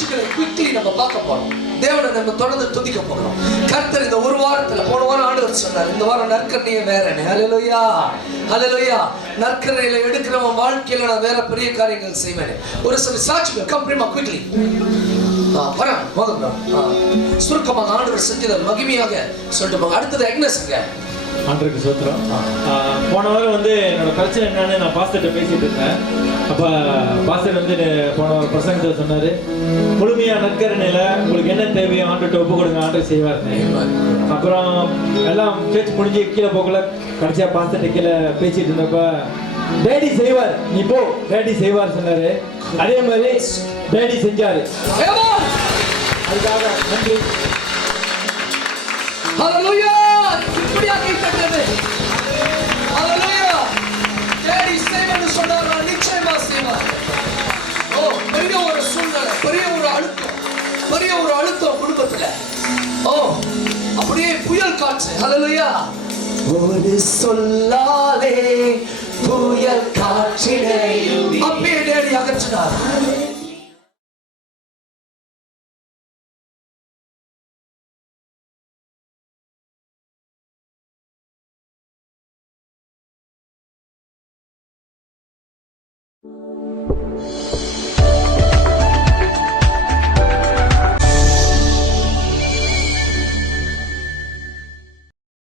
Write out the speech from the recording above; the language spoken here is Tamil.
சாட்சிகளை குவிக்லி நம்ம பார்க்க போறோம். தேவனை நம்ம தொடர்ந்து துதிக்க போகிறோம். கர்த்தர் இந்த ஒரு வாரத்துல, போன வாரம் ஆண்டவர் சொன்னார், இந்த வாரம் நற்கரணையே வேறனே. ஹல்லேலூயா, ஹல்லேலூயா. நற்கரணையில எடுக்கிறவன் வாழ்க்கையில நான் வேற பெரிய காரியங்கள் செய்வேன். ஒரு சில சாட்சிகள் கம் பிரேமா குவிக்லி சுருக்கமாக ஆண்டவர் செஞ்சதை மகிமையாக சொல்லிட்டு போங்க. அடுத்தது அக்னஸ்ங்க. ஆண்டருக்கு சோத்திரம். போன வாரம் வந்து என்னோட பிரச்சனை என்னன்னு நான் பாஸ்டர்கிட்ட பேசிட்டு இருந்தேன். அப்போ பாஸ்டர் வந்து போன வாரம் பிரசங்கத்தை சொன்னார், முழுமையாக நற்கரணையில் உங்களுக்கு என்ன தேவையோ ஆண்டுகிட்ட ஒப்பு கொடுங்க, ஆண்டு செய்வார்னு. அப்புறம் எல்லாம் சேர்த்து முடிஞ்சு கீழே போகல, கடைசியாக பாஸ்டர்கிட்ட கீழே பேசிட்டு இருந்தப்ப டேடி செய்வார், நீ போ, டேடி செய்வார் சொன்னாரு. அதே மாதிரி டேடி செஞ்சாரு. அதுக்காக நன்றி. ஹல்லேலூயா. இப்படியா கேட்டது. ஹல்லேலூயா. டேடி செய்வார்னு சொன்னார், நிச்சயமா செய்வார். ஓ, பெரிய ஒரு சூழ்நிலை, பெரிய ஒரு அழுத்தம் குடும்பத்துல. ஓ, அப்படியே புயல் காற்று. ஹல்லேலூயா. ஒரு சொல்லாலே புயல் காற்றினை அப்படியே டேடி அகற்றினார்.